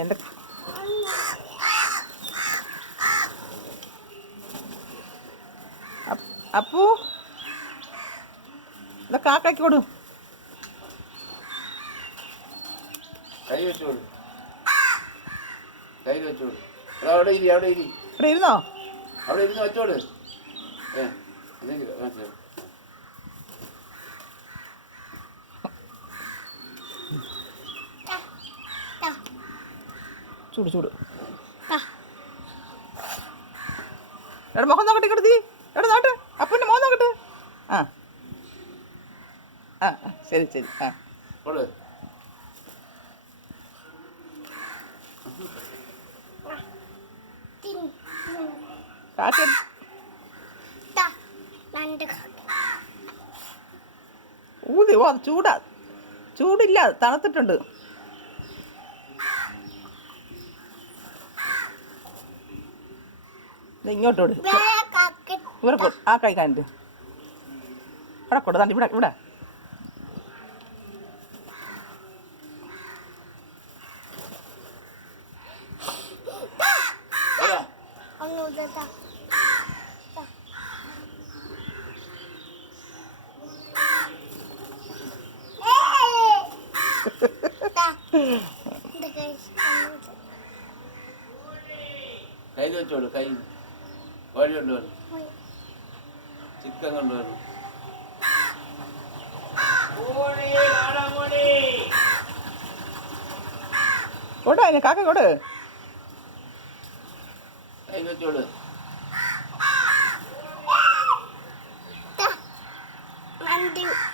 എൻ്റെ അപ്പു എന്താ കാക്കയ്ക്ക് കൊടു. കൈ വെച്ചോളൂ, കൈ വെച്ചോളൂ. അവിടെ ഇരി, അവിടെ ഇരി, ഇവിടെ ഇരുന്നോ, അവിടെ ഇരുന്ന് വെച്ചോളൂ. ചൂട് ചൂട്. എടാ മുഖം നോക്കട്ടെ, കിടത്തി എടാ നോട്ട്, അപ്പൻ്റെ മുഖം നോക്കട്ടെ. ആ ആ ശരി ശരി. ആ കാക്ക ഊതി. ഓ ചൂടാ, ചൂടില്ല, തണുത്തിട്ടുണ്ട്. ഇങ്ങോട്ട് വിട്, ഇവിടെ കൊടു. ആ കൈ കണ്ട് ഇവിടെ കൊടു. താണ്ട് ഇവിടെ ഇവിടെ. കൈ വെച്ചോളൂ, കൈ കോഴി കൊണ്ടുവരും, ചിക്കൻ കൊണ്ടുവരും. കൊടു, കാക്ക കൊടു. കൈ വെച്ചോളൂ.